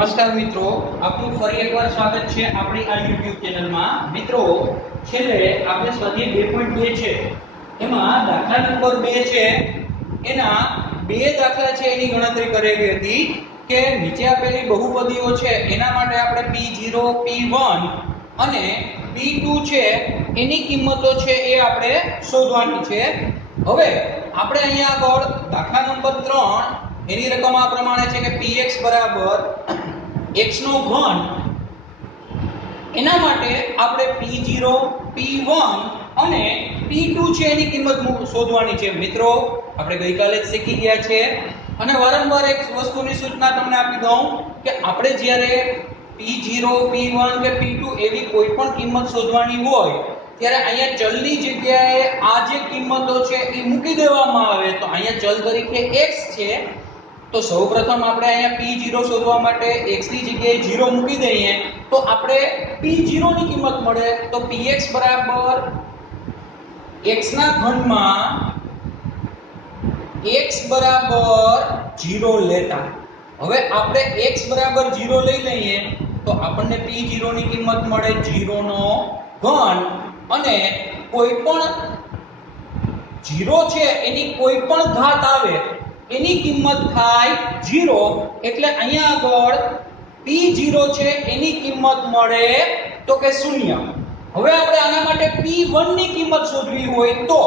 નમસ્કાર મિત્રો, આપનું ફરી એકવાર સ્વાગત છે આપણી આ YouTube ચેનલમાં। મિત્રો, છેલ્લે આપણે સ્વાધ્યાય 2.2 છે એમાં દાખલા નંબર 2 છે એના બે દાખલા છે એની ગણતરી કરેલી હતી કે નીચે આપેલી બહુપદીઓ છે એના માટે આપણે P0, P1 અને P2 છે એની કિંમતો છે એ આપણે શોધવાની છે। હવે આપણે અહીંયા આગળ દાખલા નંબર 3 એની રકમ આ પ્રમાણે છે કે px બરાબર x નો ઘન, એના માટે આપણે p0, p1 અને p2 છે એની કિંમત શોધવાની છે। મિત્રો, આપણે ગઈકાલે જ શીખી ગયા છે અને વારંવાર એક વસ્તુની સૂચના તમને આપી દઉં કે આપણે જ્યારે p0, p1 કે p2 એવી કોઈ પણ કિંમત શોધવાની હોય ત્યારે અહીંયા ચલની જગ્યાએ આ જે કિંમતો છે એ મૂકી દેવામાં આવે। તો અહીંયા ચલ તરીકે x છે, તો સૌપ્રથમ આપણે અહીંયા p0 શોધવા માટે x ની જગ્યાએ 0 મૂકી દઈએ તો આપણે p0 ની કિંમત મળે। તો px બરાબર x ના ઘનમાં x બરાબર 0 લેતા, હવે આપણે x બરાબર 0 લઈ લઈએ તો આપણને p0 ની કિંમત મળે 0 નો ઘન, અને કોઈ પણ 0 છે એની કોઈ પણ ઘાત આવે એની કિંમત થાય 0, એટલે અહીંયા આગળ p0 છે એની કિંમત મળે તો કે 0। હવે આપણે આના માટે p1 ની કિંમત શોધવી હોય તો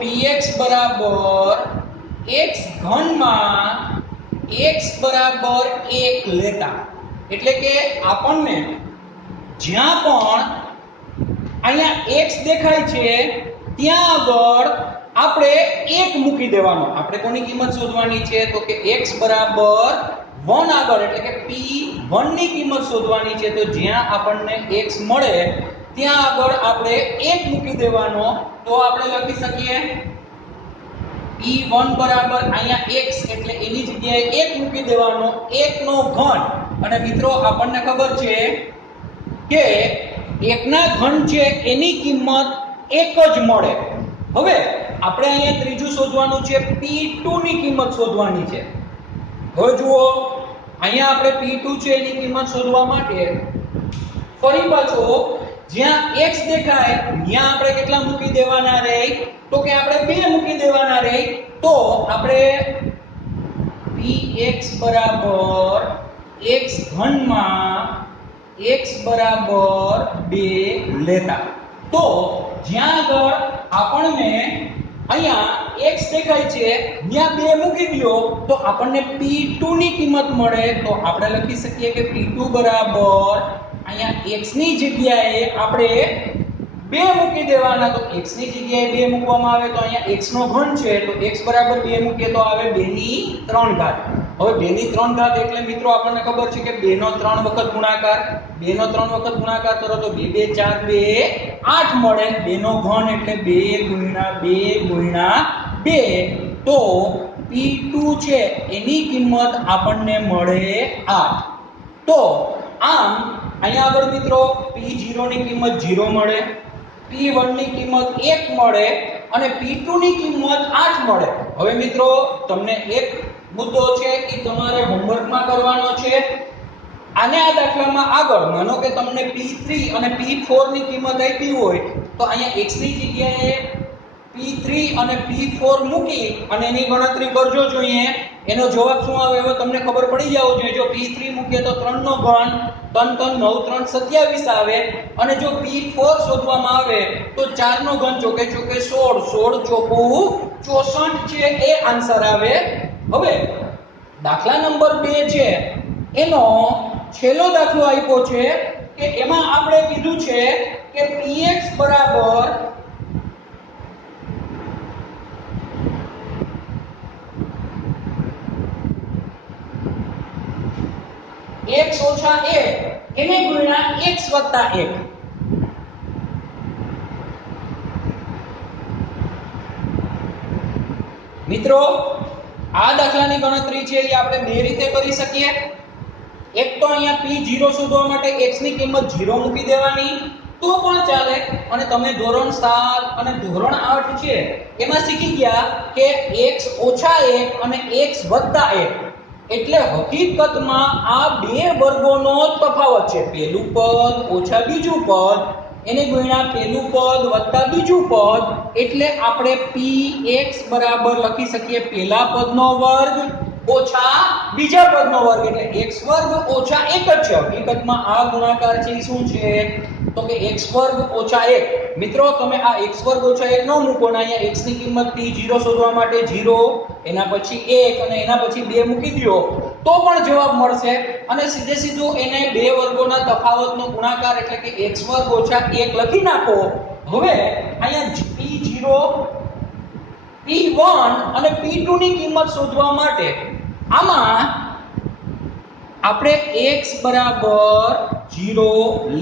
px બરાબર x ઘનમાં x બરાબર 1 લેતા, એટલે કે આપણને જ્યાં પણ અહીંયા x દેખાય છે ત્યાં આગળ આપણે 1 મૂકી દેવાનો। આપણે કોની કિંમત શોધવાની છે તો કે x બરાબર 1 આગળ, એટલે કે p1 ની કિંમત શોધવાની છે। તો જ્યાં આપણને x મળે ત્યાં આગળ આપણે 1 મૂકી દેવાનો। તો આપણે લખી શકીએ p1 બરાબર અહીંયા x એટલે એની જગ્યાએ 1 મૂકી દેવાનો, 1 નો ઘન। અને મિત્રો, આપણને ખબર છે કે 1 ના ઘન છે એની કિંમત 1 જ મળે। હવે આપણે અહીંયા ત્રીજું શોધવાનું છે, p2 ની કિંમત શોધવાની છે। હવે જુઓ, અહીંયા આપણે p2 છે એની કિંમત શોધવા માટે ફરી પાછો જ્યાં x દેખાય ત્યાં આપણે કેટલા મૂકી દેવાના રહે તો કે આપણે 2 મૂકી દેવાના રહે। તો આપણે px બરાબર x ઘનમાં x બરાબર 2 લેતા, તો જ્યાં આગળ આપણને અહીંયા x દેખાય છે ત્યાં 2 મૂકી દો તો આપણને p2 ની કિંમત મળે। તો આપણે લખી શકીએ કે p2 બરાબર અહીંયા x ની જગ્યાએ આપણે 2 મૂકી દેવાના। તો x ની જગ્યાએ 2 મૂકવામાં આવે તો અહીંયા x નો ઘન છે, તો x બરાબર 2 મૂકીએ તો આવે 2 ની 3 ઘાત। હવે 2 ની 3 ઘાત એટલે મિત્રો આપણને ખબર છે કે 2 નો 3 વખત ગુણાકાર, 2 નો 3 વખત ગુણાકાર કરો તો 2 2 4 2 8 મળે। 2 નો ઘન એટલે 2 ગુણ્યા 2 ગુણ્યા 2, તો p2 છે એની કિંમત આપણને મળે 8। તો આમ અહીંયા આગળ મિત્રો p0 ની કિંમત 0 મળે, p1 ની કિંમત 1 મળે અને p2 ની કિંમત 8 મળે। હવે મિત્રો, તમને એક મુદ્દો છે કે તમારે હોમવર્કમાં કરવાનો છે। આને આ દાખલામાં આગળ માનો કે તમને p3 અને p4 ની કિંમત આપી હોય તો અહીંયા x ની જગ્યાએ p3 અને p4 મૂકી અને એની ગણતરી કરજો જોઈએ એનો જવાબ શું આવે હવે તમને ખબર પડી જાવ જોઈએ। જો p3 મૂકીએ તો 3 નો ઘન 3 3 9 3 27 આવે, અને જો p4 શોધવામાં આવે તો 4 નો ઘન ચોકે ચોકે 16 16 ચોકું 64 છે એ આન્સર આવે। હવે દાખલા નંબર 2 છે એનો છેલ્લો દાખલો આપ્યો છે કે એમાં આપણે કીધું છે કે px બરાબર x ઓછા 1 એને ગુણ્યા x વત્તા 1। મિત્રો, આ દાખલાની ગણતરી છે એ આપણે બે રીતે કરી શકીએ। એક તો અહીંયા p0 શોધવા માટે x ની કિંમત 0 મૂકી દેવાની તો પણ ચાલે, અને તમે ધોરણ 7 અને ધોરણ 8 છે એમાં શીખી ગયા કે x ઓછા 1 અને x વત્તા 1 એટલે હકીકતમાં આ બે વર્ગોનો તફાવત છે. પહેલું પદ ઓછા બીજું પદ એને ગુણ્યા પહેલું પદ વત્તા બીજું પદ, એટલે આપણે px બરાબર લખી શકીએ પહેલા પદનો વર્ગ ઓછા બીજા પદનો વર્ગ, એટલે x વર્ગ ઓછા 1 જ છે. હકીકતમાં આ ગુણાકાર છે શું છે તો કે x વર્ગ ઓછા 1. મિત્રો તમે આ x વર્ગ ઓછા 1 ન મૂકો ને અહીંયા x ની કિંમત p0 શોધવા માટે 0, એના પછી 1 અને એના પછી 2 મૂકી દો તો પણ જવાબ મળશે. અને સીધે સીધું એને બે વર્ગોના તફાવતનો ગુણાકાર એટલે કે x વર્ગ ઓછા 1 લખી નાખો. હવે અહીંયા p0, p1 અને p2 ની કિંમત શોધવા માટે આમાં આપણે x બરાબર 0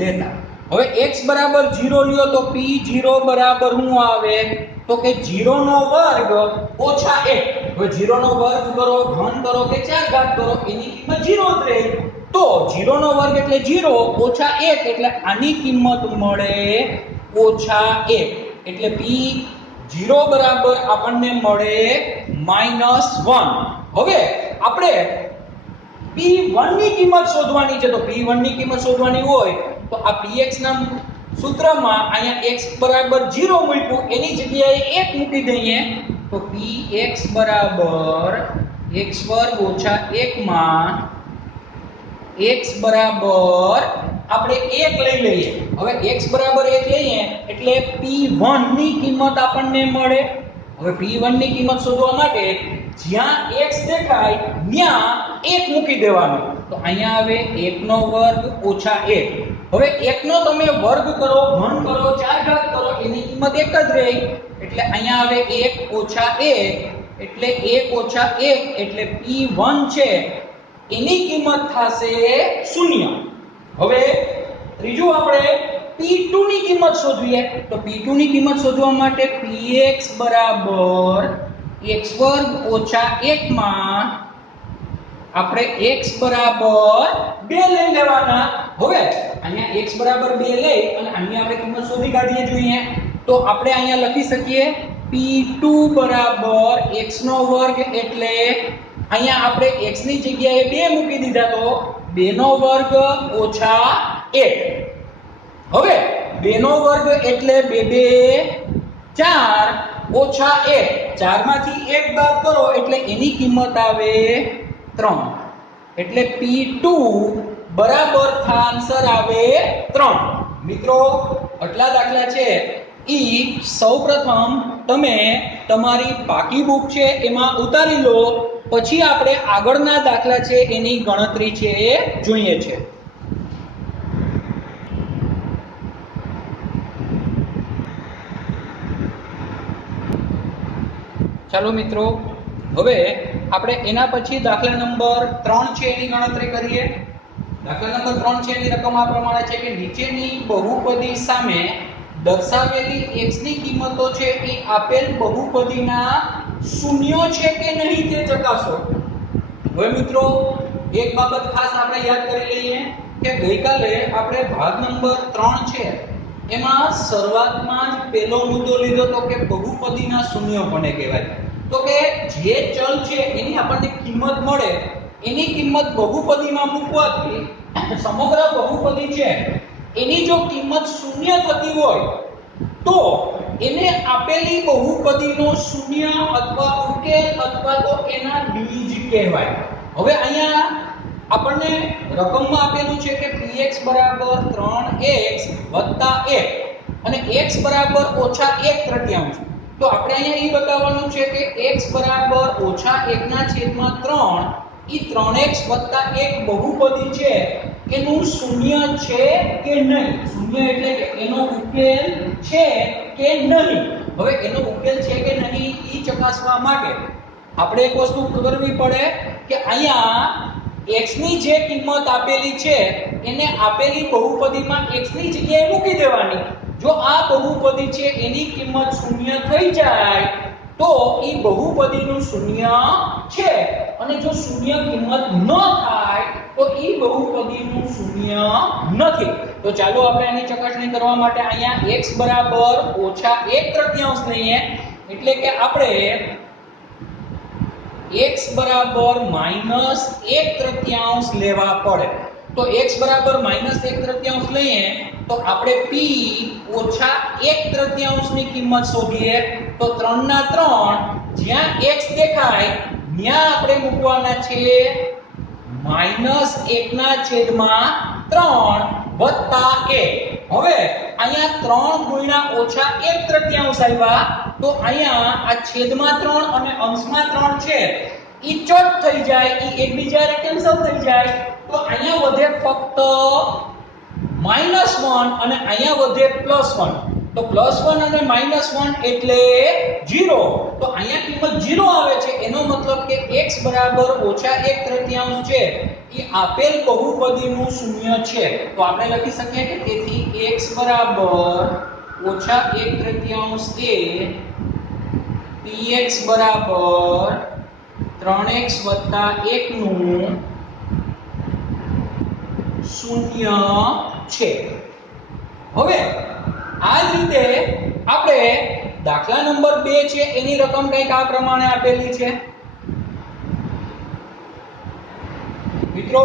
લેતા. હવે x બરાબર 0 લ્યો તો p0 બરાબર શું આવે તો કે 0 નો વર્ગ ઓછા 1. હવે 0 નો વર્ગ કરો, ઘન કરો કે 4 ઘાત કરો એની કિંમત 0 જ રહે. તો 0 નો વર્ગ એટલે 0 ઓછા 1 એટલે આની કિંમત મળે ઓછા 1. એટલે p0 બરાબર આપણને મળે -1. હવે આપણે p1 ની કિંમત શોધવાની છે. તો p1 ની કિંમત શોધવાની હોય તો આ px ના સૂત્રમાં અહીંયા x બરાબર 0 મૂક્યું એની જગ્યાએ 1 મૂકી દઈએ તો px બરાબર x વર્ગ ઓછા 1 માં x બરાબર આપણે 1 લઈ લઈએ. હવે x બરાબર 1 લઈએ એટલે p1 ની કિંમત આપણને મળે. હવે p1 ની કિંમત શોધવા માટે જ્યાં x દેખાય ત્યાં 1 મૂકી દેવાનું. તો અહીંયા આવે 1 નો વર્ગ ઓછા 1. હવે 1 નો તમે વર્ગ કરો, ઘન કરો, 4 ઘાત કરો એની કિંમત 1 જ રહે. એટલે અહીંયા આવે 1 ઓછા 1 એટલે 1 ઓછા 1 એટલે p1 છે એની કિંમત થશે 0. હવે ત્રીજું આપણે p2 ની કિંમત શોધવીએ. તો p2 ની કિંમત શોધવા માટે px બરાબર x વર્ગ ઓછા 1 માં આપણે x બરાબર 2 લઈ લેવાના. હવે અહીંયા x બરાબર 2 લઈ અને આની આપણે કિંમત શોધી કાઢીએ જોઈએ તો આપણે અહીંયા લખી શકીએ p2 બરાબર x નો વર્ગ એટલે અહીંયા આપણે x ની જગ્યાએ 2 મૂકી દીધા તો 2 નો વર્ગ ઓછા 1. હવે 2 નો વર્ગ એટલે 2 2 4 ઓછા 1. 4 માંથી 1 બાદ કરો એટલે એની કિંમત આવે 3. એટલે p2 બરાબર આન્સર આવે 3. મિત્રો આટલા દાખલા છે ઈ સૌપ્રથમ તમે તમારી પાકી બુક છે એમાં ઉતારી લો, પછી આપણે આગળના દાખલા છે એની ગણતરી છે એ જોઈએ છે. ચાલો મિત્રો હવે આપણે એના પછી દાખલા નંબર 3 છે એની ગણતરી કરીએ. દાખલા નંબર 3 છે એની રકમ આ પ્રમાણે છે કે નીચેની બહુપદી સામે દર્શાવેલી x ની કિંમતો છે એ આપેલ બહુપદીના શૂન્યો છે કે નહીં તે ચકાસો. હવે મિત્રો એક બાબત ખાસ આપણે યાદ કરી લઈએ કે ગઈકાલે આપણે ભાગ નંબર 3 છે એમાં શરૂઆતમાં જ પહેલો મુદ્દો લીધો તો કે બહુપદીના શૂન્યો કોને કહેવાય. તો કે જે ચલ છે એની આપણને કિંમત મળે એની કિંમત બહુપદીમાં મૂકવાથી સમગ્ર બહુપદી છે એની જો કિંમત શૂન્ય થતી હોય તો એને આપેલી બહુપદીનો શૂન્ય અથવા ઉકેલ અથવા તો એના બીજ કહેવાય. હવે અહીંયા આપણને રકમમાં આપેલું છે કે px બરાબર 3x વત્તા 1 અને x બરાબર ઓછા 1/3. તો આપણે અહીંયા એ બતાવવાનું છે કે x બરાબર ઓછા 1 ના છેદમાં 3 ઈ 3x વત્તા 1 બહુપદી છે એનું શૂન્ય છે કે નહીં. શૂન્ય એટલે કે એનો ઉકેલ છે કે નહીં. હવે એનો ઉકેલ છે કે નહીં ઈ ચકાસવા માટે આપણે એક વસ્તુ કરવી પડે કે અહીંયા x ની જે કિંમત આપેલી છે એને આપેલી બહુપદીમાં x ની જગ્યાએ મૂકી દેવાની. જો આ બહુપદી છે એની કિંમત શૂન્ય થઈ જાય તો ઈ બહુપદીનું શૂન્ય છે અને જો શૂન્ય કિંમત ન થાય તો ઈ બહુપદીનું શૂન્ય નથી. તો ચાલો આપણે આની ચકાસણી કરવા માટે અહીંયા x બરાબર ઓછા 1/3 લઈએ. એટલે કે આપણે x બરાબર -1/3 લેવા પડે. તો x બરાબર -1/3 લઈએ તો આપણે p ઓછા 1/3 ની કિંમત શોધીએ. તો 3 ના 3 જ્યાં x દેખાય ત્યાં આપણે મૂકવાના છે -1/3 વત્તા 1. હવે અહીંયા 3 ગુણ્યા ઓછા 1/3 આવ્યા. તો અહીંયા આ છેદમાં 3 અને અંશમાં 3 છે ઈ ચોટ થઈ જાય, ઈ એકબીજાને કેન્સલ થઈ જાય. તો અહીંયા વધે ફક્ત -1 અને અહીંયા વધે +1. તો +1 અને -1 એટલે 0. તો અહીંયા કિંમત 0 આવે છે. એનો મતલબ કે x બરાબર ઓછા 1/3 છે એ આપેલ બહુપદીનું શૂન્ય છે. તો આપણે લખી શકીએ કે તેથી x બરાબર ઓછા 1/3 એ px બરાબર 3x + 1 નું શૂન્ય છે. હવે આ જ રીતે આપણે દાખલા નંબર 2 છે એની રકમ કંઈક આ પ્રમાણે આપેલી છે. મિત્રો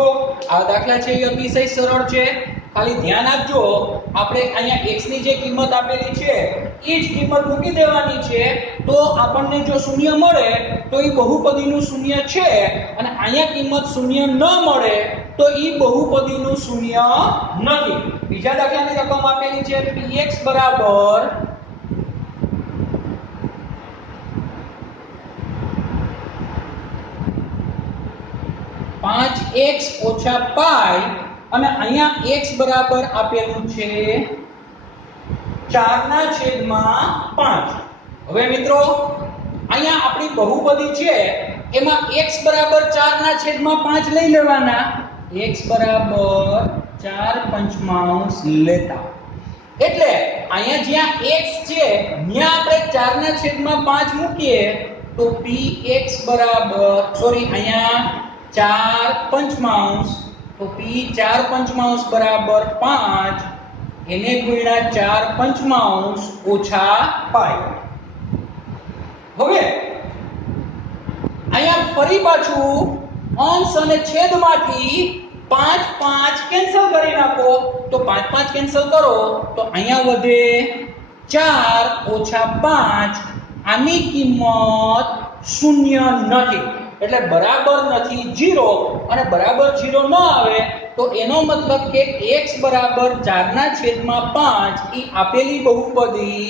આ દાખલા છે એ અતિશય સરળ છે. ખાલી ધ્યાન આપજો, આપણે અહીંયા x ની જે કિંમત આપેલી છે એ જ કિંમત મૂકી દેવાની છે. તો આપણને જો શૂન્ય મળે તો એ બહુપદીનું શૂન્ય છે, અને અહીંયા કિંમત શૂન્ય ન મળે તો એ બહુપદીનું શૂન્ય નથી. બીજા દાખલાની રકમ આપેલી છે px બરાબર 5x - π અને અહીંયા x બરાબર આપેલું છે 4/5. હવે મિત્રો અહીંયા આપણી બહુપદી છે એમાં x બરાબર 4/5 લઈ લેવાના. x બરાબર 4/5 લેતા એટલે અહીંયા જ્યાં x છે ત્યાં આપણે 4/5 મૂકીએ તો px બરાબર અહીંયા 4/5 તો p 4/5 બરાબર 5 એને ગુણ્યા 4/5 ઓછા π. હવે અહીંયા ફરી પાછું અંશ અને છેદમાંથી 5 કેન્સલ કરી નાખો. તો 5 કેન્સલ કરો તો અહીંયા વધે 4 ઓછા 5. આની કિંમત શૂન્ય નથી એટલે બરાબર નથી 0, અને બરાબર 0 ન આવે તો એનો મતલબ કે x બરાબર 4/5 એ આપેલી બહુપદી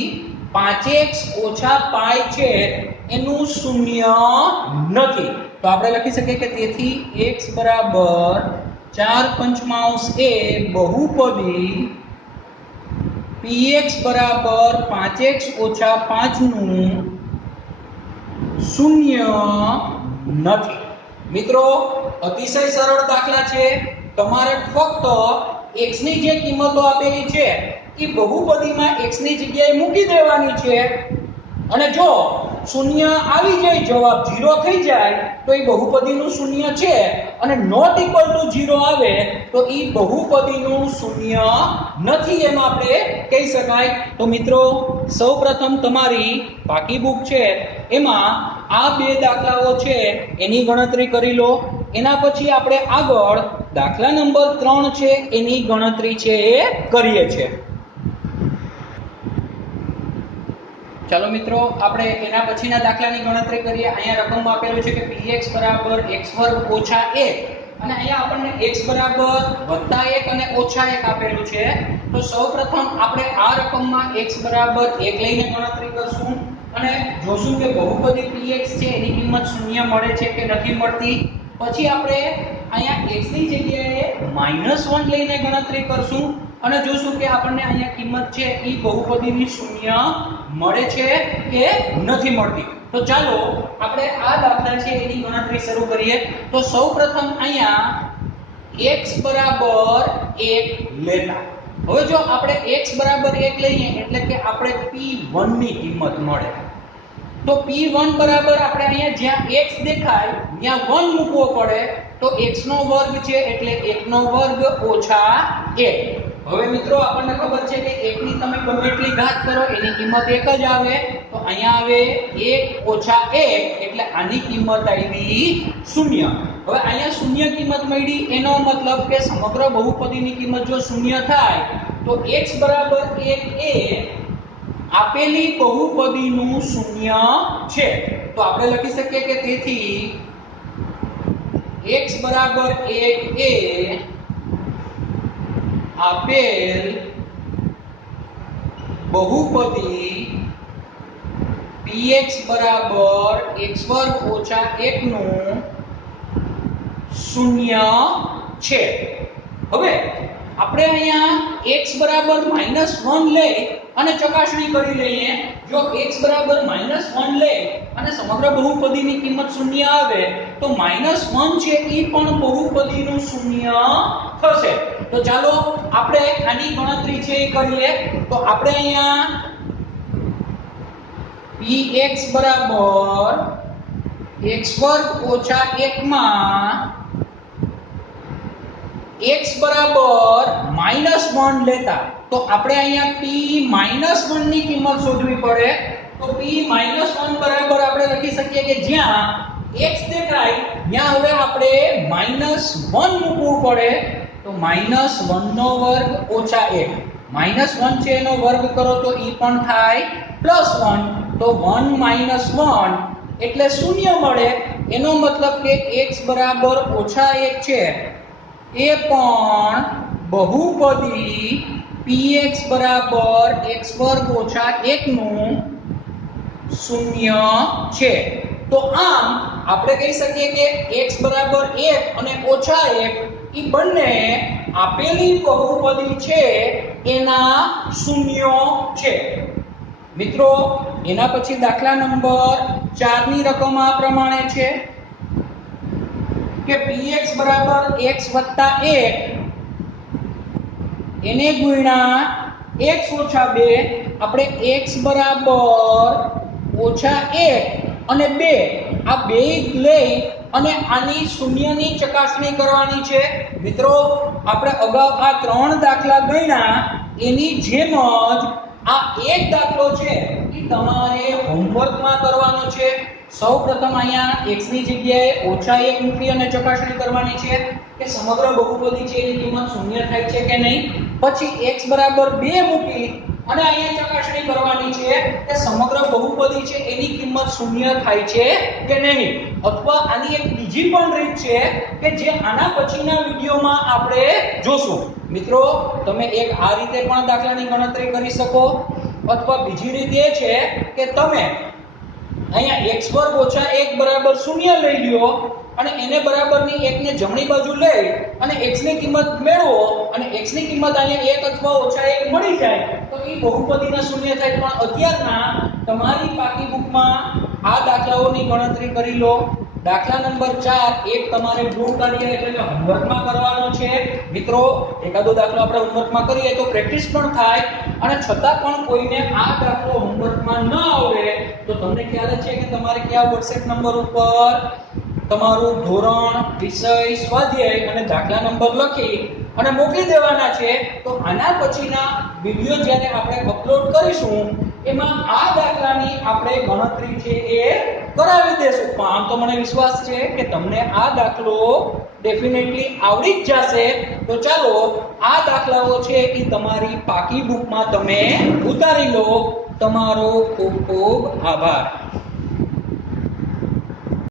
5x - π છે એનું શૂન્ય નથી. તો આપણે લખી શકીએ કે તેથી x બરાબર 4/5 એ બહુપદી px બરાબર 5x - 5 નું શૂન્ય નથી. મિત્રો અતિશય સરળ દાખલા છે. તમારે ફક્ત x ની જે કિંમતો આપેલી છે એ બહુપદીમાં x ની જગ્યાએ મૂકી દેવાની છે, અને જો શૂન્ય આવી જાય, જવાબ 0 થઈ જાય તો એ બહુપદીનું શૂન્ય છે, અને નોટ ઇક્વલ ટુ 0 આવે તો એ બહુપદીનું શૂન્ય નથી એમ આપણે કહી શકાય. તો મિત્રો સૌપ્રથમ તમારી બાકી બુક છે એમાં આ બે દાખલાઓ છે એની ગણતરી કરી લો. એના પછી આપણે આગળ દાખલા નંબર 3 છે એની ગણતરી છે એ કરીએ છીએ. ચાલો મિત્રો આપણે એના પછીના દાખલાની ગણતરી કરીએ. અહીંયા રકમ આપેલું છે કે px બરાબર x² - 1, અને અહીંયા આપણને x બરાબર +1 અને -1 આપેલું છે. તો સૌપ્રથમ આપણે આ રકમમાં x બરાબર 1 લઈને ગણતરી કરશું અને જોશું કે બહુપદી px છે એની કિંમત શૂન્ય મળે છે કે નથી મળતી. પછી આપણે અહીંયા x ની જગ્યાએ -1 લઈને ગણતરી કરશું અને જોશું કે આપણને અહીંયા કિંમત છે એ બહુપદીની શૂન્ય મળે છે કે નથી મળતી. તો ચાલો આપણે આ દાખલા છે એની ગણતરી શરૂ કરીએ. તો સૌપ્રથમ અહીંયા x બરાબર 1 લેતા. હવે જો આપણે x બરાબર 1 લઈએ એટલે કે આપણે p1 ની કિંમત મળે. તો p1 બરાબર આપણે અહીંયા જ્યાં x દેખાય ત્યાં 1 મૂકવો પડે. તો x નો વર્ગ છે એટલે 1 નો વર્ગ - 1. હવે મિત્રો આપણને ખબર છે કે 1 ની તમે ગમે એટલી ઘાત કરો એની કિંમત 1 જ આવે, તો અહીંયા આવે 1 ઓછા 1 એટલે આની કિંમત આવી 0. હવે અહીંયા શૂન્ય કિંમત મળી એનો મતલબ કે સમગ્ર બહુપદીની કિંમત જો શૂન્ય થાય તો x બરાબર 1 એ આપેલી બહુપદીનું શૂન્ય છે. તો આપણે લખી શકીએ કે તેથી x બરાબર 1 એ આપેલ બહુપદી px બરાબર x વર્ગ ઓછા 1 નું શૂન્ય છે. હવે આપણે અહીંયા x બરાબર -1 લઈ અને ચકાસણી કરી લઈએ. જો x બરાબર -1 લઈ અને સમગ્ર બહુપદીની કિંમત શૂન્ય આવે તો -1 છે એ પણ બહુપદીનું શૂન્ય થશે. તો ચાલો આપણે આની ગણતરી છે એ કરીએ. તો આપણે અહીંયા px બરાબર x વર્ગ ઓછા 1 માં x બરાબર -1 લેતા તો આપણે અહીંયા p -1 ની કિંમત શોધવી પડે. તો p -1 બરાબર આપણે લખી શકીએ કે જ્યાં x દેખાય ત્યાં હવે આપણે -1 મૂકવું પડે. તો -1 નો વર્ગ ઓછા 1 -1 છે એનો વર્ગ કરો તો ઈ પણ થાય +1. તો 1 -1 એટલે 0 મળે. એનો મતલબ કે x બરાબર ઓછા 1 છે એ પણ બહુપદી px બરાબર x વર્ગ ઓછા 1 નું શૂન્ય છે. તો આમ આપણે કહી શકીએ કે x બરાબર 1 અને ઓછા 1 ઈ બંને આપેલી બહુપદી છે એના શૂન્યો છે. મિત્રો એના પછી દાખલા નંબર 4 ની રકમ આ પ્રમાણે છે કે px બરાબર x વત્તા 1 એને ગુણ્યા x ઓછા 2 આપણે x બરાબર ઓછા 1 અને 2 આ બે લઈ અને આની શૂન્યની ચકાસણી કરવાની છે. મિત્રો આપણે અગાઉ આ 3 દાખલા ગણ્યા એની જેમ જ આ એક દાખલો છે એ તમારે હોમવર્કમાં કરવાનો છે. સૌપ્રથમ અહીંયા x ની જગ્યાએ ઓછા 1 મૂકી અને ચકાસણી કરવાની છે કે સમગ્ર બહુપદી છે એની કિંમત શૂન્ય થાય છે કે નહીં. પછી x બરાબર 2 મૂકી અને અહીંયા ચકાસણી કરવાની છે કે સમગ્ર બહુપદી છે એની કિંમત શૂન્ય થાય છે કે નહીં. અથવા આની એક બીજી પણ રીત છે કે જે આના પછીના વિડિયોમાં આપણે જોશું. મિત્રો તમે એક આ રીતે પણ દાખલાની ગણતરી કરી શકો અથવા બીજી રીત એ છે કે તમે અહીંયા x વર્ગ ઓછા 1 બરાબર 0 લઈ લ્યો અને એને બરાબરની 1 ને જમણી બાજુ લઈ અને x ની કિંમત મેળવો અને x ની કિંમત અહીંયા 1 અથવા ઓછા 1 મળી જાય તો એ બહુપદીના શૂન્ય થાય. પણ અત્યારના તમારી પાકી બુકમાં આ દાખલાઓની ગણતરી કરી લો. દાખલા નંબર 4 એક તમારે ગૃહ કાર્ય એટલે કે હોમવર્કમાં કરવાનો છે. મિત્રો એકાદો દાખલો આપણે હોમવર્કમાં કરીએ તો પ્રેક્ટિસ પણ થાય અને છતાં પણ કોઈને આ દાખલો હોમવર્કમાં ન આવડે તો તમને ખ્યાલ છે કે તમારે કયા WhatsApp નંબર ઉપર તમારું ધોરણ, વિષય, સ્વાધ્યાય અને દાખલા નંબર લખી અને મોકલી દેવાના છે. તો આના પછીના વિડિયો જ્યારે આપણે અપલોડ કરીશું એમાં આ દાખલાની આપણે ગણતરી છે એ કરાવી દેશું. પણ આમ તો મને વિશ્વાસ છે કે તમને આ દાખલો ડેફિનેટલી આવડી જ જશે. તો ચાલો આ દાખલાઓ છે એ તમારી પાકી બુકમાં તમે ઉતારી લો. તમારો ખૂબ ખૂબ આભાર.